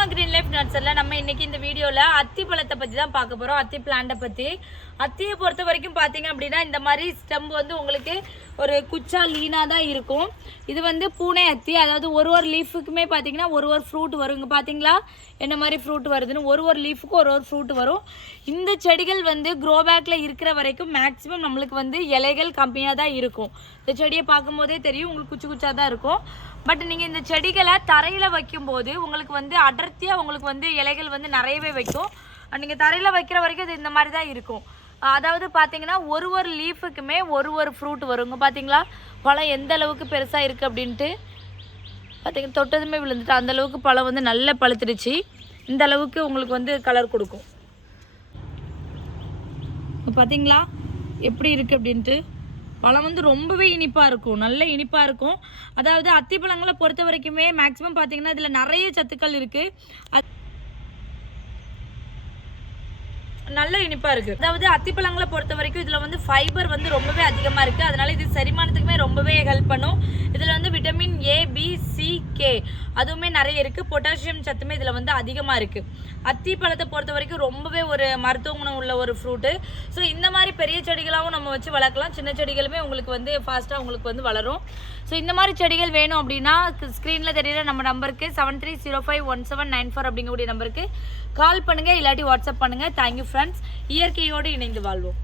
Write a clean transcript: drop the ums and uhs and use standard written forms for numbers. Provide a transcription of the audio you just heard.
நம்ம green life நர்சரியில் நம்ம இன்னைக்கு இந்த வீடியோவில் அத்தி பழத்தை பற்றி தான் பார்க்க போகிறோம். அத்தி பிளான்ட்டை பற்றி. அத்தியை பொறுத்த வரைக்கும் பார்த்தீங்க அப்படின்னா இந்த மாதிரி ஸ்டெம் வந்து உங்களுக்கு ஒரு குச்சா லீனாக தான் இருக்கும். இது வந்து பூனை அத்தி, அதாவது ஒரு லீஃபுக்குமே பார்த்தீங்கன்னா ஒரு ஃப்ரூட் வருங்க. பார்த்தீங்களா என்ன மாதிரி ஃப்ரூட் வருதுன்னு? ஒரு லீஃபுக்கும் ஒரு ஃப்ரூட் வரும். இந்த செடிகள் வந்து க்ரோ பேக்கில் இருக்கிற வரைக்கும் மேக்ஸிமம் நம்மளுக்கு வந்து இலைகள் கம்மியாக தான் இருக்கும். இந்த செடியை பார்க்கும்போதே தெரியும் உங்களுக்கு குச்சி குச்சாக தான் இருக்கும். பட் நீங்கள் இந்த செடிகளை தரையில் வைக்கும்போது உங்களுக்கு வந்து அடர்த்தியாக உங்களுக்கு வந்து இலைகள் வந்து நிறையவே வைக்கும். நீங்கள் தரையில் வைக்கிற வரைக்கும் இது இந்த மாதிரி தான் இருக்கும். அதாவது பார்த்தீங்கன்னா ஒரு லீஃபுக்குமே ஒரு ஃப்ரூட் வருங்க. பார்த்தீங்களா பழம் எந்த அளவுக்கு பெருசாக இருக்குது அப்படின்ட்டு. பார்த்தீங்கன்னா தொட்டதுமே விழுந்துட்டு அந்தளவுக்கு பழம் வந்து நல்லா பழுத்துடுச்சு. இந்த அளவுக்கு உங்களுக்கு வந்து கலர் கொடுக்கும். பார்த்தீங்களா எப்படி இருக்குது அப்படின்ட்டு. பழம் வந்து ரொம்பவே இனிப்பாக இருக்கும், நல்ல இனிப்பாக இருக்கும். அதாவது அத்திப்பழங்களை பொறுத்த வரைக்குமே மேக்ஸிமம் பார்த்தீங்கன்னா இதில் நிறைய சத்துக்கள் இருக்குது, நல்ல இனிப்பாக இருக்குது. அதாவது அத்திப்பழங்களை பொறுத்த வரைக்கும் இதில் வந்து ஃபைபர் வந்து ரொம்பவே அதிகமாக இருக்குது. அதனால் இது செரிமானத்துக்குமே ரொம்பவே ஹெல்ப் பண்ணும். இதில் வந்து vitamin A, B, C, K அதுவுமே நிறைய இருக்குது. பொட்டாசியம் சத்துமே இதில் வந்து அதிகமாக இருக்குது. அத்திப்பழத்தை பொறுத்த வரைக்கும் ரொம்பவே ஒரு மருத்துவ குணம் உள்ள ஒரு ஃப்ரூட்டு. ஸோ இந்த மாதிரி பெரிய செடிகளாகவும் நம்ம வச்சு வளர்க்கலாம். சின்ன செடிகளுமே உங்களுக்கு வந்து ஃபாஸ்ட்டாக உங்களுக்கு வந்து வளரும். ஸோ இந்த மாதிரி செடிகள் வேணும் அப்படின்னா ஸ்க்ரீனில் தெரியுற நம்ம நம்பருக்கு 73051794 அப்படிங்கக்கூடிய நம்பருக்கு கால் பண்ணுங்கள், இல்லாட்டி வாட்ஸ்அப் பண்ணுங்கள். Thank you friends. இயற்கையோடு இணைந்து வாழ்வோம்.